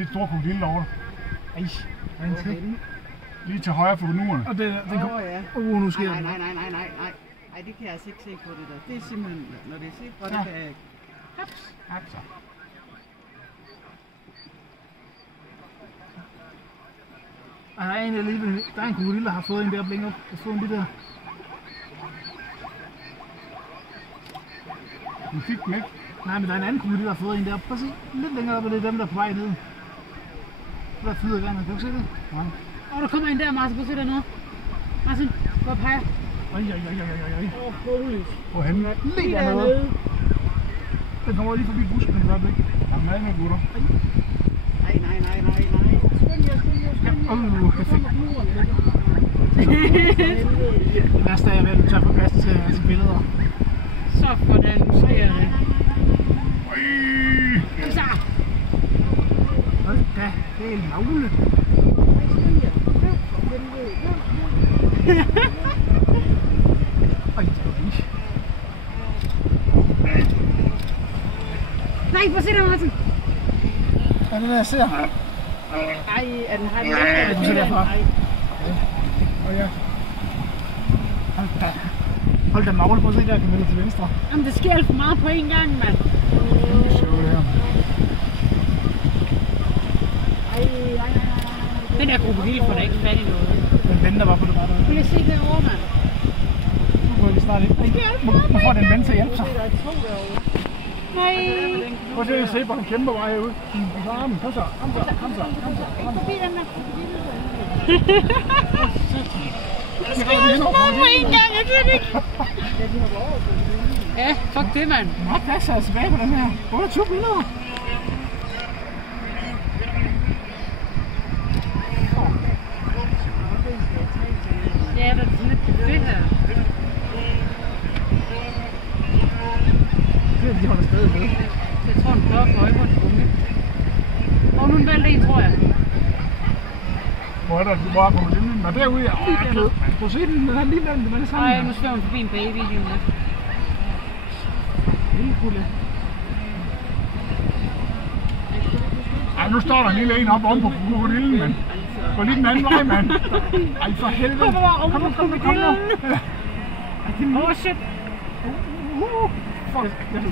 se et stort krokodille derovre. Ej, hvad er det? Lige til højre for nuerne. Og det ja. Nu sker det. Nej, det kan jeg altså ikke se på det der. Det er simpelthen, når det er set på, det kan jeg ikke. Haps. Der er en krokodille, der har fået en der blinker op. Der har fået en lille der. Den fik den ikke. Nej, men der er en anden krokodille, der har fået en der. Prøv at se. Lidt længere op, og det er dem, der er på vej ned. Der flyder i vandet. Kan du se det? Nej. Der kommer en der, Martin. Prøv at se dernede. Martin, gå op her. Oj. Holy. Hvor henne? Lige dernede. Den kommer lige forbi busken i hvert fald. Der er mad med gutter. Nej. Det værste er, at jeg vil tage på plads til billeder. Så for den sker det. Så! Hold da, det er en magle. Nej, prøv at se der, Martin. Hvad er det der, jeg ser? Ej, er den her? Ja, du ser derfra. Ja. Hold da magle, prøv at se der, Camilla, til venstre. Jamen, det sker alt for meget på en gang, mand. Den der krokodil får da ikke fat i noget. Den venter bare på det rette. Prøv lige at se derovre, mand. Nu går vi snart ind. Nu får den vente til at hjælpe sig. Nej. Prøv at se, at Zebra kæmper bare herude. Så armen, kom så. Ikke forbi den der. Det sker alt for meget på en gang, jeg kan det ikke. Ja, fuck det, mand. Nå, plads er tilbage på den her. 28 billeder. Ja, det er sådan lidt fedt her. De holder stadig med. Jeg tror, den prøver for øje på en bunke. Nu er den valgt en, tror jeg. Hvor er der krokodillen? Nå, derude, ja. Kan du se den? Den er lige mellem dem alle sammen. Nej, nu svæver den forbi en baby lige nu. Lille kulle. Ej, nu står der en lille en op oven på krokodillen, mand. Gå lige den anden vej, mand. Ej, for helvede. Kom nu. Åh, shit.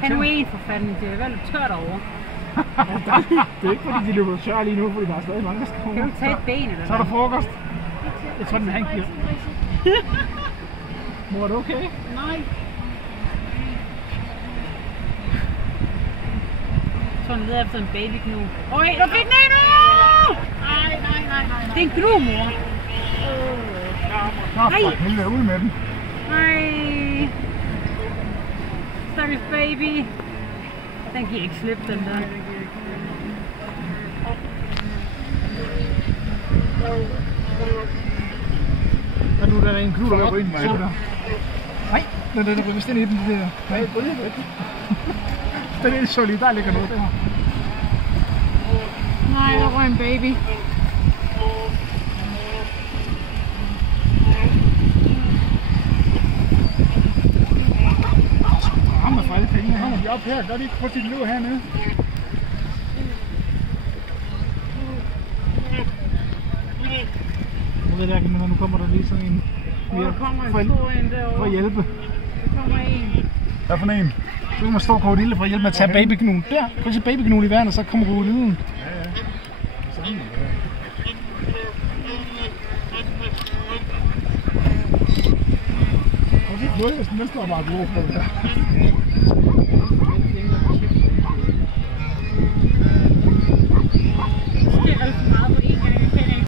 Kan du en for fanden? Det er vel lidt tørt over. Det er ikke fordi, de løber tør lige nu, fordi der er stadig mange, der skal komme. Kan du tage et ben eller så er der frokost. Jeg tror, den er hankier. Mor, er det okay? Nej. Jeg tror, den leder efter en babygnu. Øj, der fik den en! Nej. Det er en gnu, mor. Nå, for helvede, ud med den. Nej. Stakkels baby. Den kan ikke slippe, den der. Og nu er der en knude, der går ind i mig. Nej, den går vist ind i den, det der. Nej, gå lige væk. Den er så lige, der ligger noget der. Nej, der røg en baby. Rammer for alle pengene. Kommer de op her? Gør de ikke? Prøv at de løber hernede. Jeg ved ikke, men nu kommer der lige sådan en. Der kommer en stor en derovre. For at hjælpe. Der kommer en. Hvad for en? Så kan man stå krokodille for at hjælpe med at tage babyknuden. Der, kan du se babyknuden i vandet, så kommer krokodillen. Ja. Sådan. Og det er den står bare gode på det her.